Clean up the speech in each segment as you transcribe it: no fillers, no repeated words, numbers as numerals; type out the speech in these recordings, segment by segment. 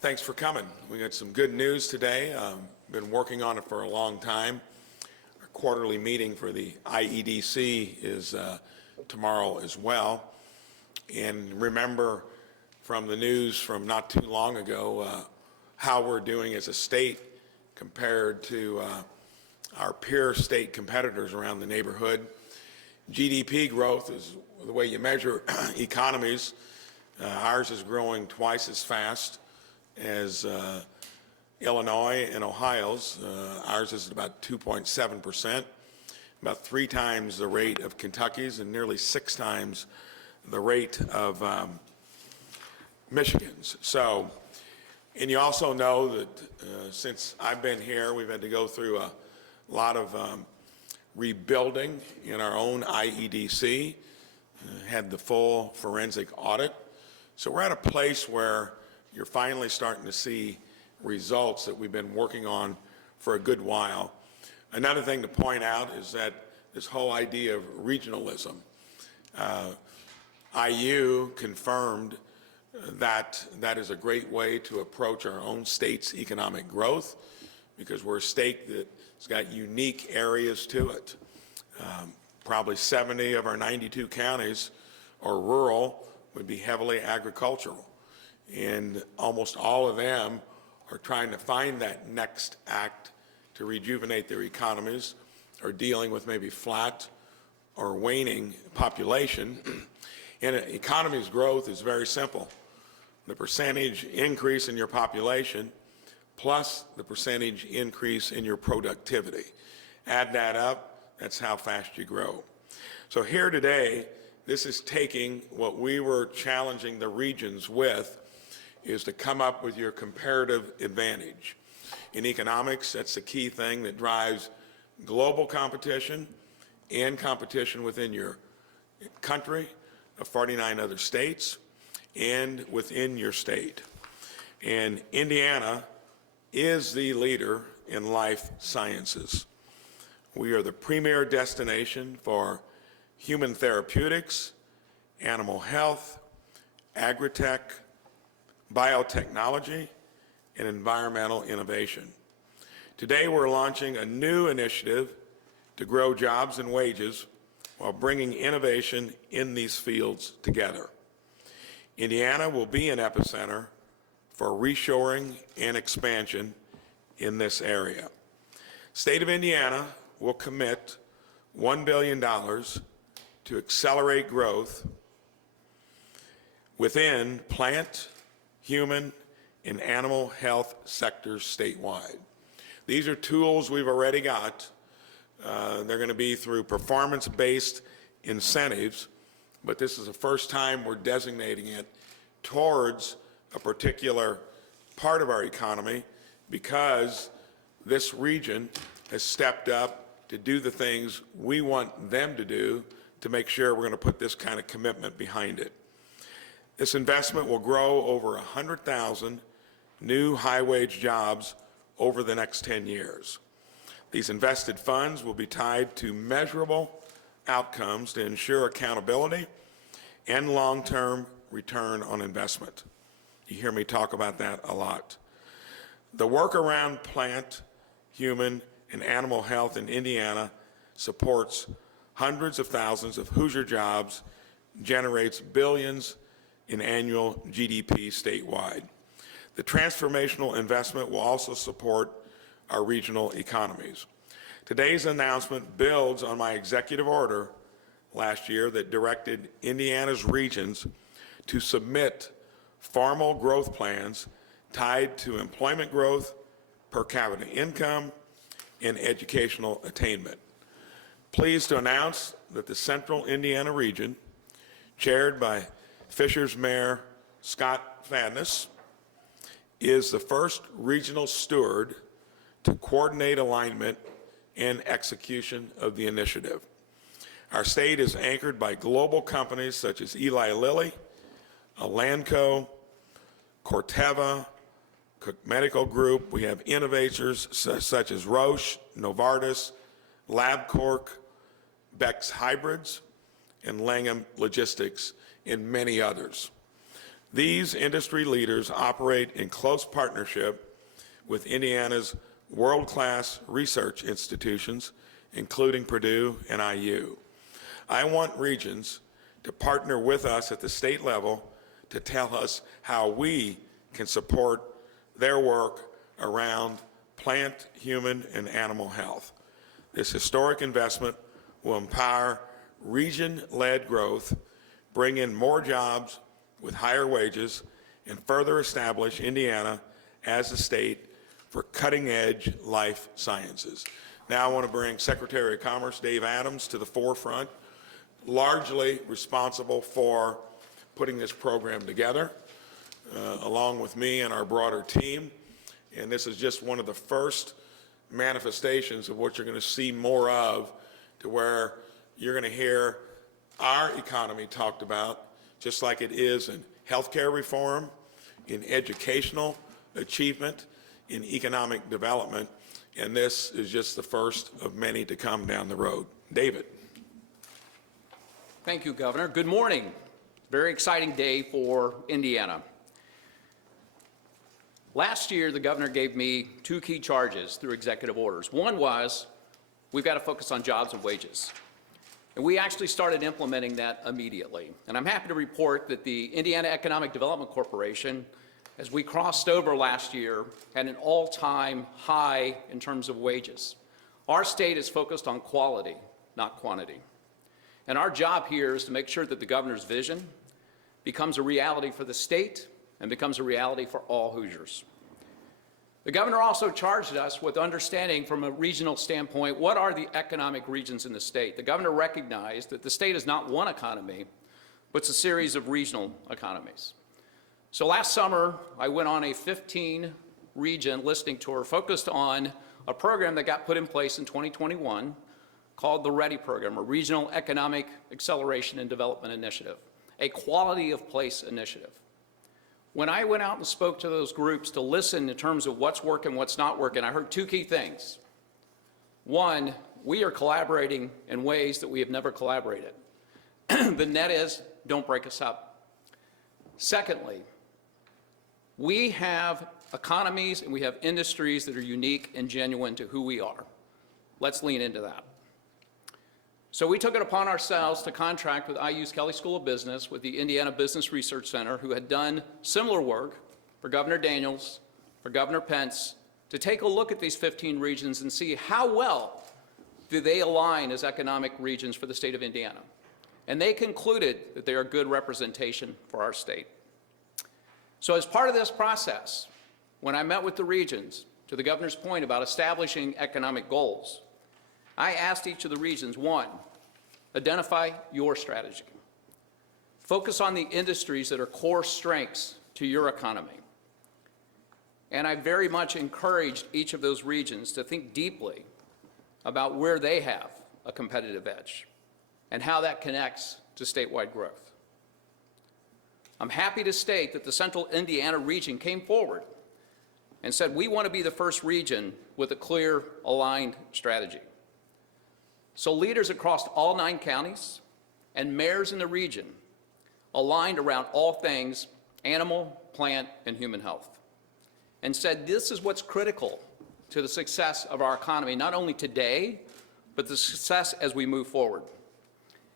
Thanks for coming. We got some good news today. Been working on it for a long time. Our quarterly meeting for the IEDC is tomorrow as well. And remember from the news from not too long ago how we're doing as a state compared to our peer state competitors around the neighborhood. GDP growth is the way you measure economies. Ours is growing twice as fast as Illinois and Ohio's. Ours is about 2.7%, about 3 times the rate of Kentucky's and nearly 6 times the rate of Michigan's. So, and you also know that since I've been here, we've had to go through a lot of rebuilding in our own IEDC, had the full forensic audit. So we're at a place where you're finally starting to see results that we've been working on for a good while. Another thing to point out is that this whole idea of regionalism. IU confirmed that that is a great way to approach our own state's economic growth because we're a state that's got unique areas to it. Probably 70 of our 92 counties are rural, would be heavily agricultural. And almost all of them are trying to find that next act to rejuvenate their economies or dealing with maybe flat or waning population. And an economy's growth is very simple. The percentage increase in your population plus the percentage increase in your productivity. Add that up, that's how fast you grow. So here today, this is taking what we were challenging the regions with, is to come up with your comparative advantage. In economics, that's the key thing that drives global competition and competition within your country of 49 other states and within your state. And Indiana is the leader in life sciences. We are the premier destination for human therapeutics, animal health, agritech, biotechnology, and environmental innovation. Today we're launching a new initiative to grow jobs and wages while bringing innovation in these fields together. Indiana will be an epicenter for reshoring and expansion in this area. State of Indiana will commit $1 billion to accelerate growth within plant, human, and animal health sectors statewide. These are tools we've already got. They're going to be through performance-based incentives, but this is the first time we're designating it towards a particular part of our economy because this region has stepped up to do the things we want them to do to make sure we're going to put this kind of commitment behind it. This investment will grow over 100,000 new high-wage jobs over the next 10 years. These invested funds will be tied to measurable outcomes to ensure accountability and long-term return on investment. You hear me talk about that a lot. The work around plant, human, and animal health in Indiana supports hundreds of thousands of Hoosier jobs, generates billions in annual GDP statewide. The transformational investment will also support our regional economies. Today's announcement builds on my executive order last year that directed Indiana's regions to submit formal growth plans tied to employment growth, per capita income, and educational attainment. Pleased to announce that the Central Indiana region, chaired by Fishers Mayor Scott Fadness, is the first regional steward to coordinate alignment and execution of the initiative. Our state is anchored by global companies such as Eli Lilly, Elanco, Corteva, Cook Medical Group. We have innovators such as Roche, Novartis, LabCorp, Beck's Hybrids, and Langham Logistics, and many others. These industry leaders operate in close partnership with Indiana's world-class research institutions, including Purdue and IU. I want regions to partner with us at the state level to tell us how we can support their work around plant, human, and animal health. This historic investment will empower region-led growth, bring in more jobs with higher wages, and further establish Indiana as a state for cutting-edge life sciences. Now I want to bring Secretary of Commerce Dave Adams to the forefront, largely responsible for putting this program together, along with me and our broader team. And this is just one of the first manifestations of what you're going to see more of, to where you're going to hear our economy talked about, just like it is in healthcare reform, in educational achievement, in economic development. And this is just the first of many to come down the road. David. Thank you, Governor. Good morning. Very exciting day for Indiana. Last year, the governor gave me two key charges through executive orders. One was, we've got to focus on jobs and wages. And we actually started implementing that immediately. And I'm happy to report that the Indiana Economic Development Corporation, as we crossed over last year, had an all-time high in terms of wages. Our state is focused on quality, not quantity. And our job here is to make sure that the governor's vision becomes a reality for the state and becomes a reality for all Hoosiers. The governor also charged us with understanding from a regional standpoint, what are the economic regions in the state? The governor recognized that the state is not one economy, but it's a series of regional economies. So last summer, I went on a 15-region listening tour focused on a program that got put in place in 2021 called the READY program, a Regional Economic Acceleration and Development Initiative, a quality of place initiative. When I went out and spoke to those groups to listen in terms of what's working, what's not working, I heard two key things. One, we are collaborating in ways that we have never collaborated. The net is, don't break us up. Secondly, we have economies and we have industries that are unique and genuine to who we are. Let's lean into that. So we took it upon ourselves to contract with IU's Kelley School of Business, with the Indiana Business Research Center, who had done similar work for Governor Daniels, for Governor Pence, to take a look at these 15 regions and see how well do they align as economic regions for the state of Indiana. And they concluded that they are good representation for our state. So as part of this process, when I met with the regions, to the governor's point about establishing economic goals, I asked each of the regions, one, identify your strategy. Focus on the industries that are core strengths to your economy. And I very much encouraged each of those regions to think deeply about where they have a competitive edge and how that connects to statewide growth. I'm happy to state that the Central Indiana region came forward and said, we want to be the first region with a clear, aligned strategy. So leaders across all 9 counties and mayors in the region aligned around all things animal, plant, and human health, and said this is what's critical to the success of our economy, not only today, but the success as we move forward.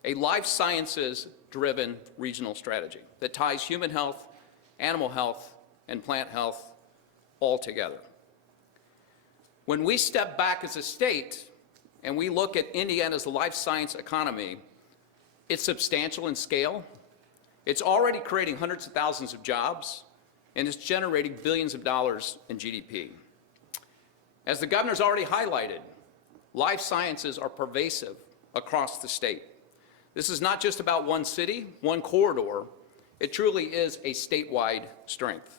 A life sciences-driven regional strategy that ties human health, animal health, and plant health all together. When we step back as a state and we look at Indiana's life science economy, it's substantial in scale. It's already creating hundreds of thousands of jobs, and it's generating billions of dollars in GDP. As the governor's already highlighted, life sciences are pervasive across the state. This is not just about one city, one corridor. It truly is a statewide strength.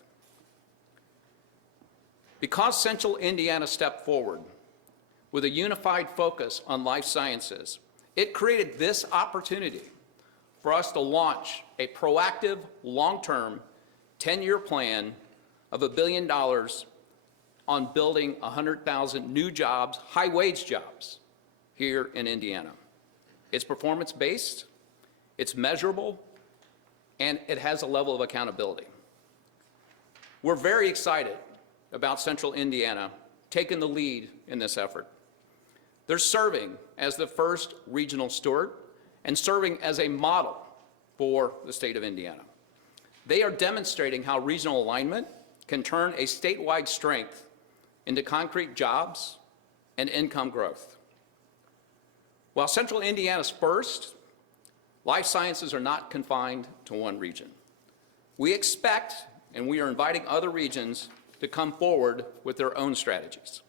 Because Central Indiana stepped forward with a unified focus on life sciences, it created this opportunity for us to launch a proactive, long-term, 10-year plan of $1 billion on building 100,000 new jobs, high-wage jobs, here in Indiana. It's performance-based, it's measurable, and it has a level of accountability. We're very excited about Central Indiana taking the lead in this effort. They're serving as the first regional steward and serving as a model for the state of Indiana. They are demonstrating how regional alignment can turn a statewide strength into concrete jobs and income growth. While Central Indiana's first, life sciences are not confined to one region. We expect, and we are inviting other regions to come forward with their own strategies.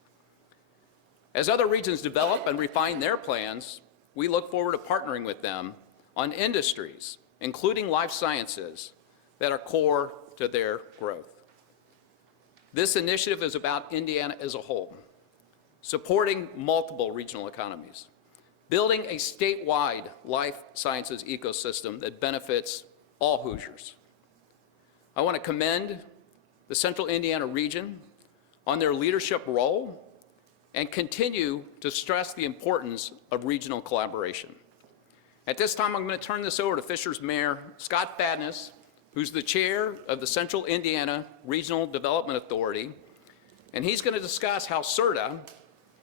As other regions develop and refine their plans, we look forward to partnering with them on industries, including life sciences, that are core to their growth. This initiative is about Indiana as a whole, supporting multiple regional economies, building a statewide life sciences ecosystem that benefits all Hoosiers. I want to commend the Central Indiana region on their leadership role and continue to stress the importance of regional collaboration. At this time, I'm going to turn this over to Fisher's Mayor, Scott Fadness, who's the chair of the Central Indiana Regional Development Authority, and he's going to discuss how CERTA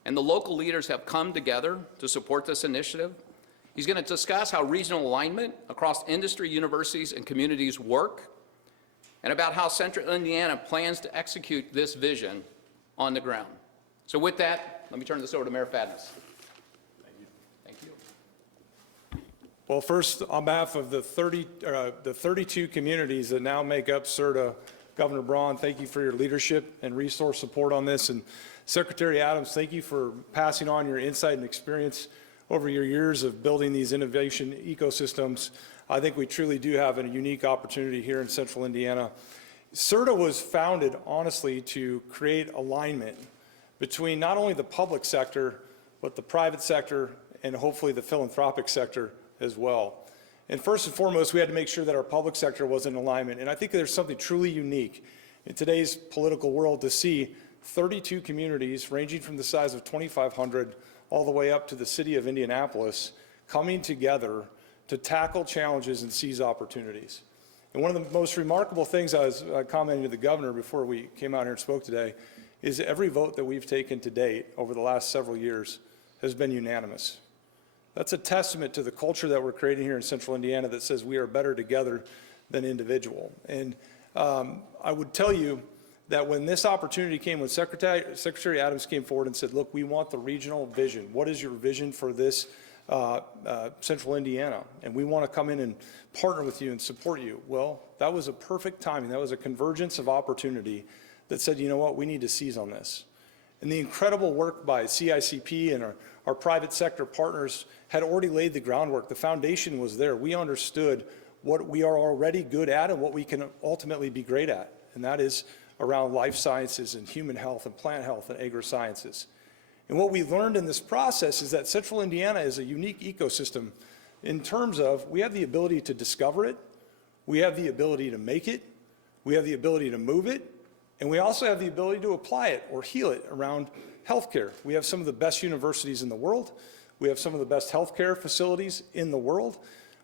and the local leaders have come together to support this initiative. He's going to discuss how regional alignment across industry, universities, and communities work, and about how Central Indiana plans to execute this vision on the ground. So with that, let me turn this over to Mayor Fadness. Thank you. Well, first, on behalf of the 32 communities that now make up CERTA, Governor Braun, thank you for your leadership and resource support on this. And Secretary Adams, thank you for passing on your insight and experience over your years of building these innovation ecosystems. I think we truly do have a unique opportunity here in Central Indiana. CERTA was founded, honestly, to create alignment between not only the public sector, but the private sector and hopefully the philanthropic sector as well. And first and foremost, we had to make sure that our public sector was in alignment. And I think there's something truly unique in today's political world to see 32 communities ranging from the size of 2,500 all the way up to the city of Indianapolis coming together to tackle challenges and seize opportunities. And one of the most remarkable things I was commenting to the governor before we came out here and spoke today is every vote that we've taken to date over the last several years has been unanimous. That's a testament to the culture that we're creating here in Central Indiana that says we are better together than individual. And I would tell you that when this opportunity came, when Secretary Adams came forward and said, look, we want the regional vision. What is your vision for this Central Indiana? And we want to come in and partner with you and support you. Well, that was a perfect timing. That was a convergence of opportunity that said, you know what, we need to seize on this. And the incredible work by CICP and our private sector partners had already laid the groundwork. The foundation was there. We understood what we are already good at and what we can ultimately be great at, and that is around life sciences and human health and plant health and agri-sciences. And what we learned in this process is that Central Indiana is a unique ecosystem in terms of we have the ability to discover it, we have the ability to make it, we have the ability to move it, and we also have the ability to apply it or heal it around healthcare. We have some of the best universities in the world. We have some of the best healthcare facilities in the world.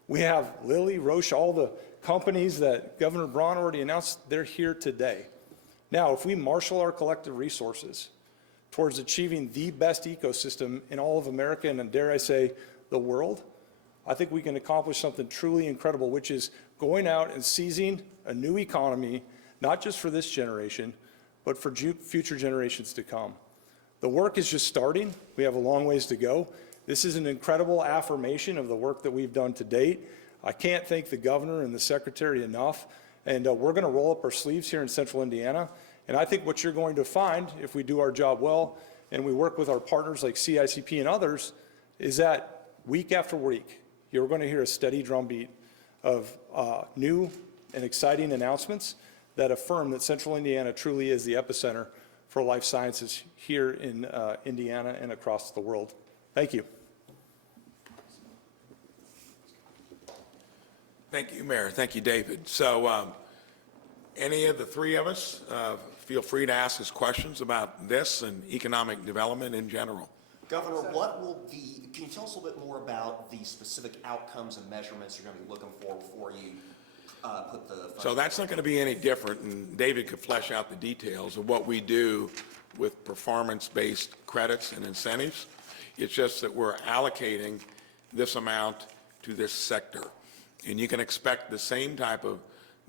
We have Lilly, Roche, all the companies that Governor Braun already announced, they're here today. Now, if we marshal our collective resources towards achieving the best ecosystem in all of America and, dare I say, the world, I think we can accomplish something truly incredible, which is going out and seizing a new economy, not just for this generation, but for future generations to come. The work is just starting. We have a long ways to go. This is an incredible affirmation of the work that we've done to date. I can't thank the governor and the secretary enough. And we're going to roll up our sleeves here in Central Indiana. And I think what you're going to find, if we do our job well, and we work with our partners like CICP and others, is that week after week, you're going to hear a steady drumbeat of new and exciting announcements that affirm that Central Indiana truly is the epicenter for life sciences here in Indiana and across the world. Thank you. Thank you, Mayor. Thank you, David. So any of the three of us, feel free to ask us questions about this and economic development in general. Governor, can you tell us a little bit more about the specific outcomes and measurements you're going to be looking for before you put the. So that's not going to be any different, and David could flesh out the details of what we do with performance-based credits and incentives. It's just that we're allocating this amount to this sector. And you can expect the same type of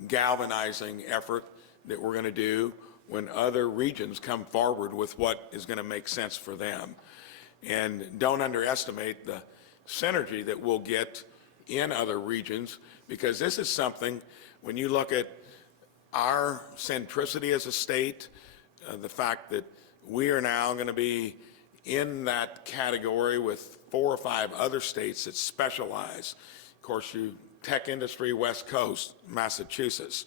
galvanizing effort that we're going to do when other regions come forward with what is going to make sense for them. And don't underestimate the synergy that we'll get in other regions, because this is something, when you look at our centricity as a state, the fact that we are now going to be in that category with 4 or 5 other states that specialize. Of course, you tech industry, West Coast, Massachusetts.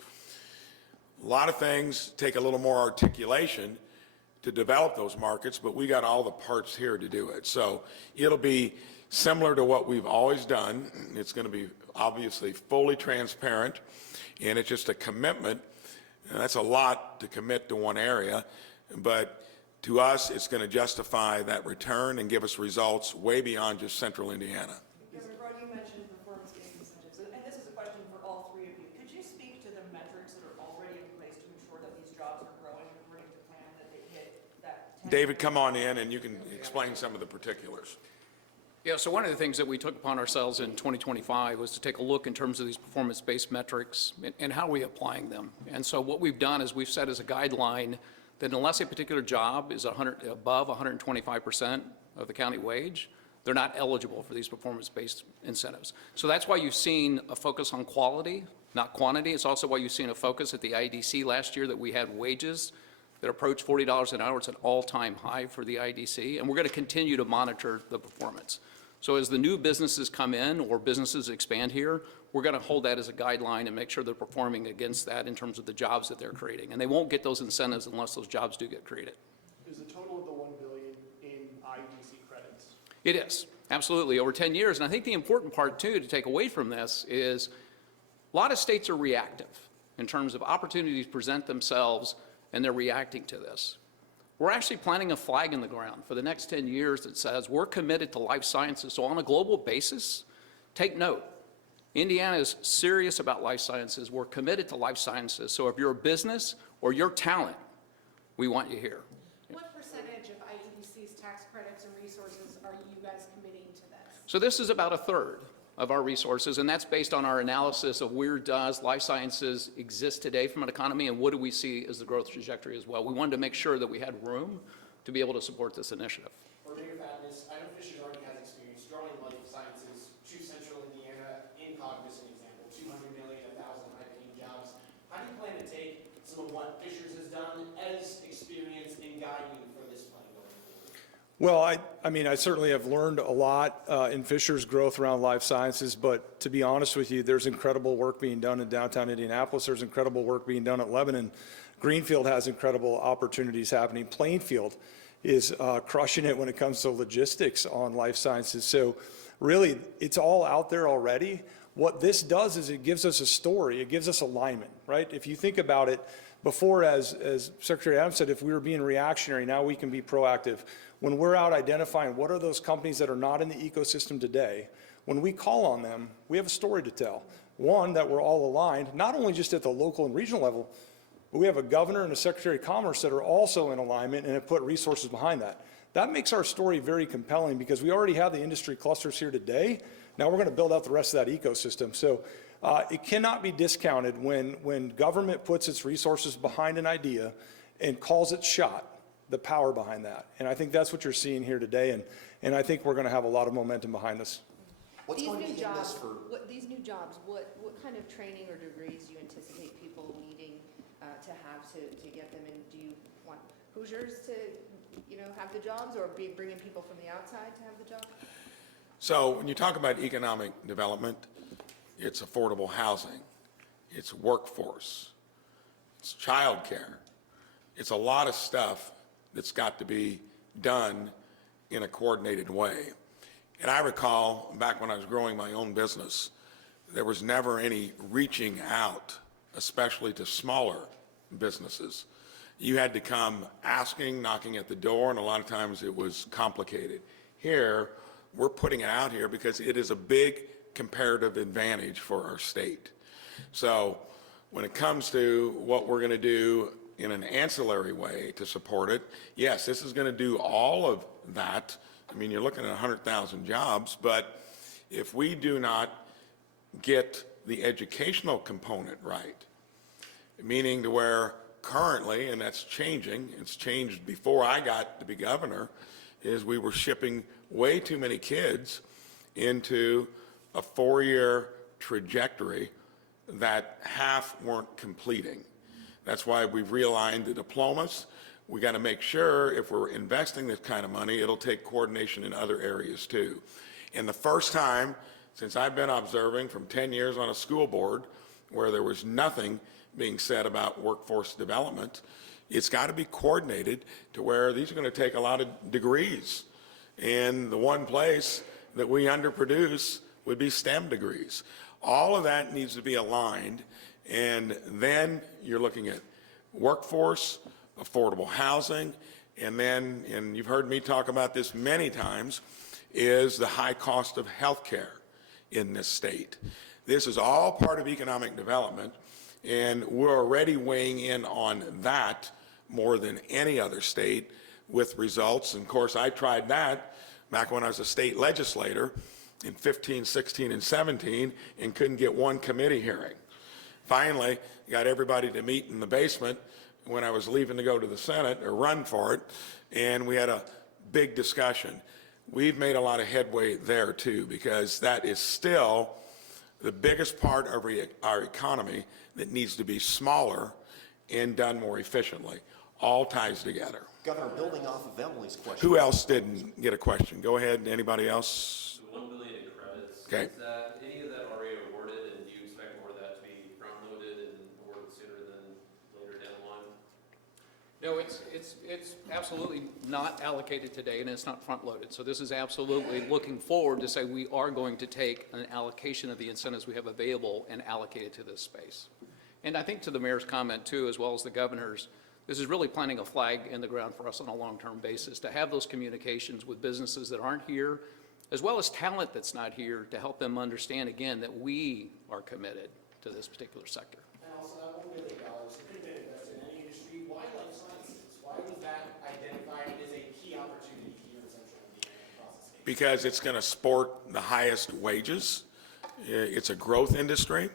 A lot of things take a little more articulation to develop those markets, but we got all the parts here to do it. So it'll be similar to what we've always done. It's going to be obviously fully transparent, and it's just a commitment. And that's a lot to commit to one area, but to us, it's going to justify that return and give us results way beyond just central Indiana. Governor Braun, you mentioned performance-based incentives, and this is a question for all 3 of you. Could you speak to the metrics that are already in place to ensure that these jobs are growing according to plan, that they hit that 10? David, come on in and you can explain some of the particulars. Yeah, so one of the things that we took upon ourselves in 2025 was to take a look in terms of these performance-based metrics and how are we applying them. And so what we've done is we've set as a guideline that unless a particular job is above 125% of the county wage, they're not eligible for these performance-based incentives. So that's why you've seen a focus on quality, not quantity. It's also why you've seen a focus at the IDC last year that we had wages that approached $40 an hour. It's an all-time high for the IDC, and we're going to continue to monitor the performance. So as the new businesses come in or businesses expand here, we're going to hold that as a guideline and make sure they're performing against that in terms of the jobs that they're creating. And they won't get those incentives unless those jobs do get created. Is the total of the $1 billion in IDC credits? It is, absolutely, over 10 years. And I think the important part, too, to take away from this is a lot of states are reactive in terms of opportunities present themselves, and they're reacting to this. We're actually planting a flag in the ground for the next 10 years that says we're committed to life sciences. So on a global basis, take note, Indiana is serious about life sciences. We're committed to life sciences. So if you're a business or you're talent, we want you here. What percentage of IEDC's tax credits and resources are you guys committing to this? So this is about 1/3 of our resources, and that's based on our analysis of where does life sciences exist today from an economy and what do we see as the growth trajectory as well. We wanted to make sure that we had room to be able to support this initiative. For bigger fatness, I know Fishers already has experience growing life sciences to central Indiana in Cognizant example, 200 million, 1,000 high-paying jobs. How do you plan to take some of what Fishers has done as experience in guiding for this plan going forward? Well, I mean, I certainly have learned a lot in Fisher's growth around life sciences, but to be honest with you, there's incredible work being done in downtown Indianapolis. There's incredible work being done at Lebanon. Greenfield has incredible opportunities happening. Plainfield is crushing it when it comes to logistics on life sciences. So really, it's all out there already. What this does is it gives us a story. It gives us alignment, right? If you think about it, before, as Secretary Adams said, if we were being reactionary, now we can be proactive. When we're out identifying what are those companies that are not in the ecosystem today, when we call on them, we have a story to tell. One, that we're all aligned, not only just at the local and regional level, but we have a governor and a secretary of commerce that are also in alignment and have put resources behind that. That makes our story very compelling because we already have the industry clusters here today. Now we're going to build out the rest of that ecosystem. So it cannot be discounted when government puts its resources behind an idea and calls it shot, the power behind that. And I think that's what you're seeing here today, and I think we're going to have a lot of momentum behind us. What's These going to new be in this jobs, for? these new jobs, what kind of training or degrees do you anticipate people needing to have to get them? And do you want Hoosiers to, have the jobs, or bringing people from the outside to have the job? So when you talk about economic development, it's affordable housing, it's workforce, it's childcare. It's a lot of stuff that's got to be done in a coordinated way. And I recall back when I was growing my own business, there was never any reaching out, especially to smaller businesses. You had to come asking, knocking at the door, and a lot of times it was complicated. Here, we're putting it out here because it is a big comparative advantage for our state. So when it comes to what we're going to do in an ancillary way to support it, yes, this is going to do all of that. I mean, you're looking at 100,000 jobs, but if we do not get the educational component right, meaning to where currently, and that's changing, it's changed before I got to be governor, is we were shipping way too many kids into a 4-year trajectory that half weren't completing. That's why we've realigned the diplomas. We got to make sure if we're investing this kind of money, it'll take coordination in other areas too. And the first time since I've been observing from 10 years on a school board where there was nothing being said about workforce development, it's got to be coordinated to where these are going to take a lot of degrees. And the one place that we underproduce would be STEM degrees. All of that needs to be aligned, and then you're looking at workforce, affordable housing, and then, and you've heard me talk about this many times, is the high cost of health care in this state. This is all part of economic development, and we're already weighing in on that more than any other state with results. And of course, I tried that back when I was a state legislator in 15, 16, and 17, and couldn't get one committee hearing. Finally, got everybody to meet in the basement when I was leaving to go to the Senate or run for it, and we had a big discussion. We've made a lot of headway there too, because that is still the biggest part of our economy that needs to be smaller and done more efficiently. All ties together. Governor, building off of Emily's question. Who else didn't get a question? Go ahead. Anybody else? The $1 billion in credits. Okay. Is that any of that already awarded, and do you expect more of that to be front-loaded and awarded sooner than later down the line? No, it's absolutely not allocated today, and it's not front-loaded. So this is absolutely looking forward to say we are going to take an allocation of the incentives we have available and allocate it to this space. And I think to the mayor's comment too, as well as the governor's, this is really planting a flag in the ground for us on a long-term basis to have those communications with businesses that aren't here, as well as talent that's not here, to help them understand again that we are committed to this particular sector. And also, that $1 billion could have been invested in any industry. Why life sciences? Why was that identified as a key opportunity here in Central Indiana across the state? Because it's going to sport the highest wages. It's a growth industry.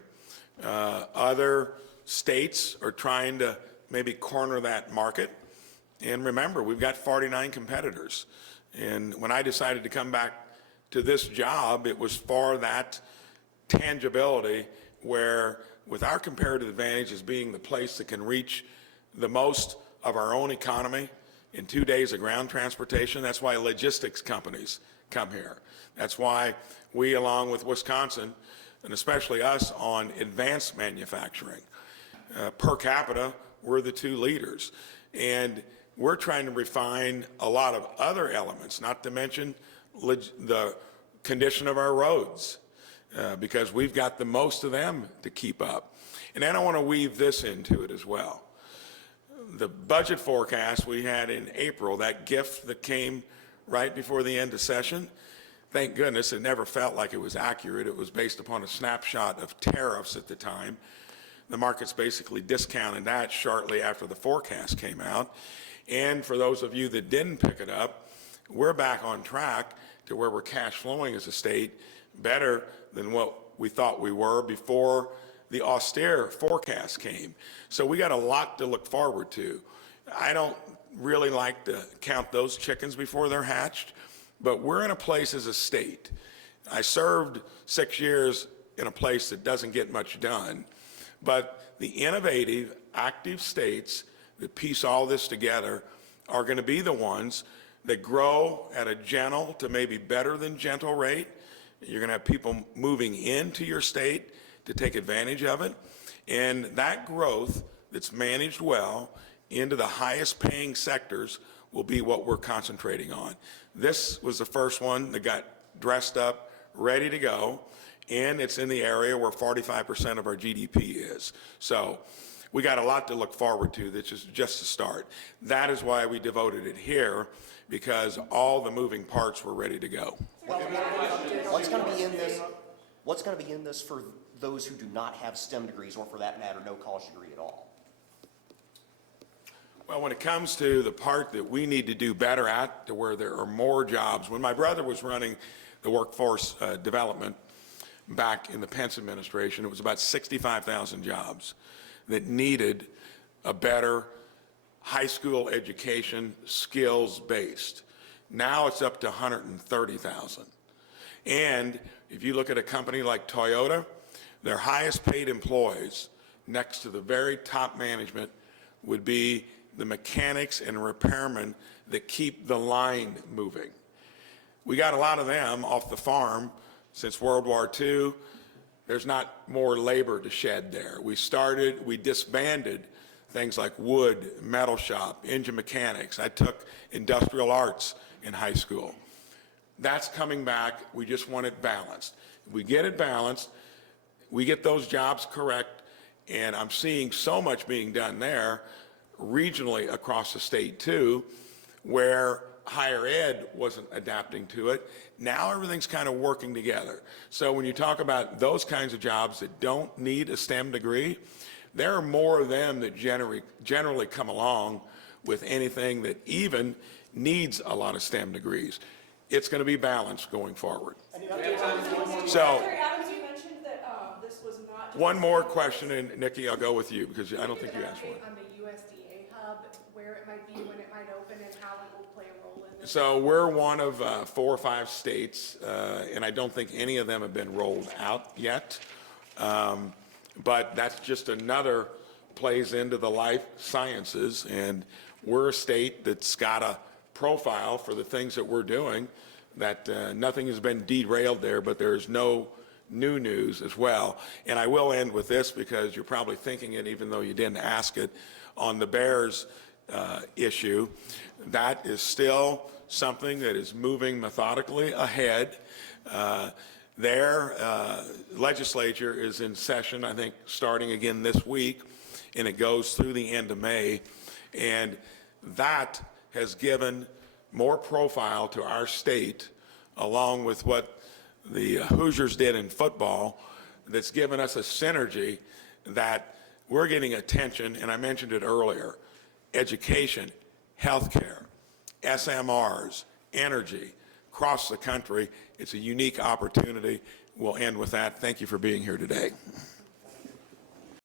Other states are trying to maybe corner that market. And remember, we've got 49 competitors. And when I decided to come back to this job, it was for that tangibility where with our comparative advantage as being the place that can reach the most of our own economy in 2 days of ground transportation, that's why logistics companies come here. That's why we, along with Wisconsin, and especially us on advanced manufacturing, per capita, we're the 2 leaders. And we're trying to refine a lot of other elements, not to mention the condition of our roads, because we've got the most of them to keep up. And then I want to weave this into it as well. The budget forecast we had in April, that gift that came right before the end of session, thank goodness it never felt like it was accurate. It was based upon a snapshot of tariffs at the time. The markets basically discounted that shortly after the forecast came out. And for those of you that didn't pick it up, we're back on track to where we're cash flowing as a state better than what we thought we were before the austere forecast came. So we got a lot to look forward to. I don't really like to count those chickens before they're hatched, but we're in a place as a state. I served 6 years in a place that doesn't get much done. But the innovative, active states that piece all this together are going to be the ones that grow at a gentle to maybe better than gentle rate. You're going to have people moving into your state to take advantage of it. And that growth that's managed well into the highest paying sectors will be what we're concentrating on. This was the first one that got dressed up, ready to go. And it's in the area where 45% of our GDP is. So we got a lot to look forward to. That's just a start. That is why we devoted it here, because all the moving parts were ready to go. What's going to be in this? What's going to be in this for those who do not have STEM degrees, or for that matter, no college degree at all? Well, when it comes to the part that we need to do better at, to where there are more jobs, when my brother was running the workforce development back in the Pence administration, it was about 65,000 jobs that needed a better high school education, skills-based. Now it's up to 130,000. And if you look at a company like Toyota, their highest paid employees, next to the very top management, would be the mechanics and repairmen that keep the line moving. We got a lot of them off the farm since World War II. There's not more labor to shed there. We disbanded things like wood, metal shop, engine mechanics. I took industrial arts in high school. That's coming back. We just want it balanced. If we get it balanced, we get those jobs correct, and I'm seeing so much being done there regionally across the state too, where higher ed wasn't adapting to it. Now everything's kind of working together. So when you talk about those kinds of jobs that don't need a STEM degree, there are more of them that generally come along with anything that even needs a lot of STEM degrees. It's going to be balanced going forward. So, Secretary Adams, you mentioned that this was not just. one more question, and Nikki, I'll go with you because I don't think you asked for it. On the USDA hub, where it might be, when it might open, and how it will play a role in this? So we're one of 4 or 5 states, and I don't think any of them have been rolled out yet. But that's just another plays into the life sciences, and we're a state that's got a profile for the things that we're doing, that nothing has been derailed there, but there's no new news as well. And I will end with this because you're probably thinking it even though you didn't ask it. On the Bears issue, that is still something that is moving methodically ahead. Their legislature is in session, I think, starting again this week, and it goes through the end of May. And that has given more profile to our state, along with what the Hoosiers did in football, that's given us a synergy that we're getting attention, and I mentioned it earlier, education, healthcare, SMRs, energy, across the country. It's a unique opportunity. We'll end with that. Thank you for being here today.